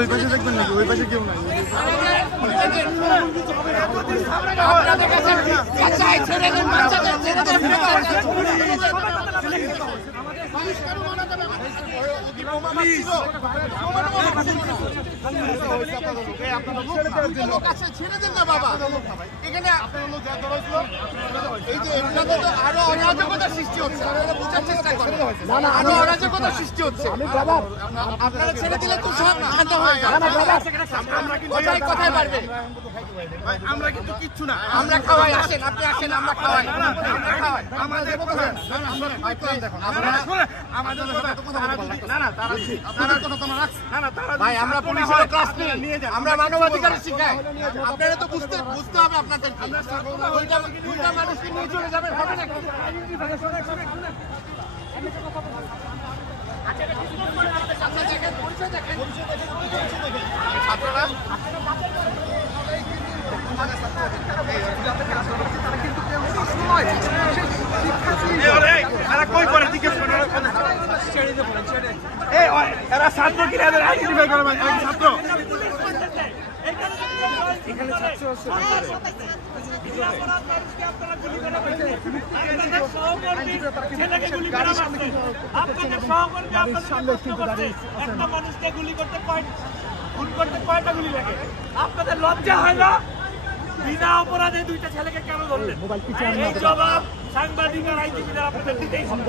ওই পাশে দেখবেন নাকি? ওই পাশে কেউ নাই। ছেড়ে দেন না বাবা, এখানে আরো অরাজকতা সৃষ্টি হচ্ছে, বুঝার চেষ্টা করেন, আরো অরাজকতা সৃষ্টি হচ্ছে। আপনারা ছেড়ে দিলে তো সব শান্ত হয়ে যাবে। কথায় পারবে, আমরা কিন্তু কিচ্ছু না, আমরা খাওয়াই। আসেন, আপনি আসেন, আমরা খাওয়াই, আমরা খাওয়াই। আমাদের ভাই, আমরা পুলিশের ক্লাস নিই, আমরা মানবাধিকার শিখাই। আপনারা তো বুঝতে হবে আপনাদের। দুইটা মানুষকে নিয়ে চলে যাবেন, হবে না? ছাত্র কিনা ছাত্র এখানে ছাত্র আছে। আপনাদের লজ্জা হয় না? বিনা অপরাধে দুইটা ছেলেকে কেন ধরলেন? এই জবাব সাংবাদিক আর আইনজীবীরা আপনাদের দিতেই হবে।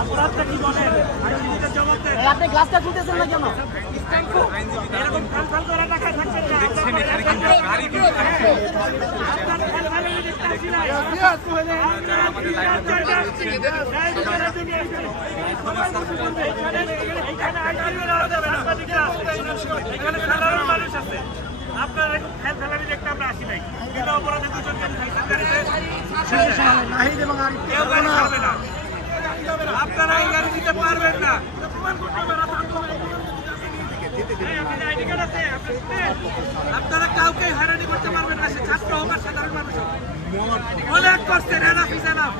অপরাধটা কি বলেন? আইনজীবীদের জবাব দেন। আপনি গ্লাসটা খুলতেছেন না কেন? এরকম ফালফাল করা টাকা থাকছে না। এখানে সাধারণ মানুষ আছে, আপনার ফেলানি দেখতে আমরা আসি নাই। বিনা অপরাধে দুজনকে আপনারা এই গাড়ি দিতে পারবেন না। আপনারা কাউকে হয়রানি করতে পারবেন না, সে ছাত্র হোক আর সাধারণ মানুষ হোক। অনেক করছেন, এনাফ ইজ এনাফ।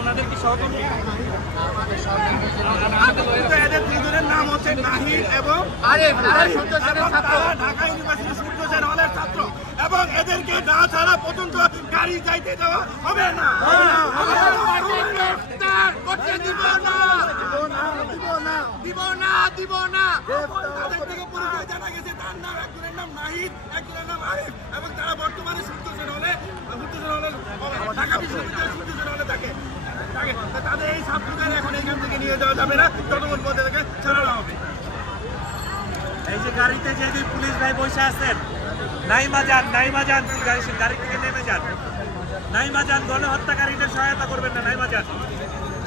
ওনাদের কি সহকর্মী? এদের দুজনের নাম হচ্ছে নাহিদ এবং ঢাকা ইউনিভার্সিটি সূর্য সেন হলের ছাত্র, এবং এদেরকে না ছাড়া পর্যন্ত গাড়ি যাইতে দেওয়া হবে না। তাদের থেকে পরিচয় জানা গেছে, তার নাম একজনের নাম নাহিদ, একজনের নাম আরিফ, এবং তারা বর্তমানে সূর্য সেন হলে ঢাকা বিশ্ববিদ্যালয়ের সূর্য সেন হলে থাকে। তাদের এই ছাত্রদের এখন এখান থেকে নিয়ে যাওয়া যাবে না, যতক্ষণ পর্যন্ত তাদেরকে ছাড়ানো হবে। এই যে গাড়িতে যে দুই পুলিশ ভাই বসে আছেন, নাইমা যান গাড়ি থেকে নেমে যান। নাইমা যান, গণহত্যাকারীদের সহায়তা করবেন না। নাইমা যান,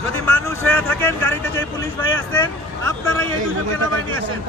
যদি মানুষ হয়ে থাকেন, গাড়িতে যে পুলিশ ভাই আছেন আপনারাই এই দুজনকে নামায় নিয়ে আসেন।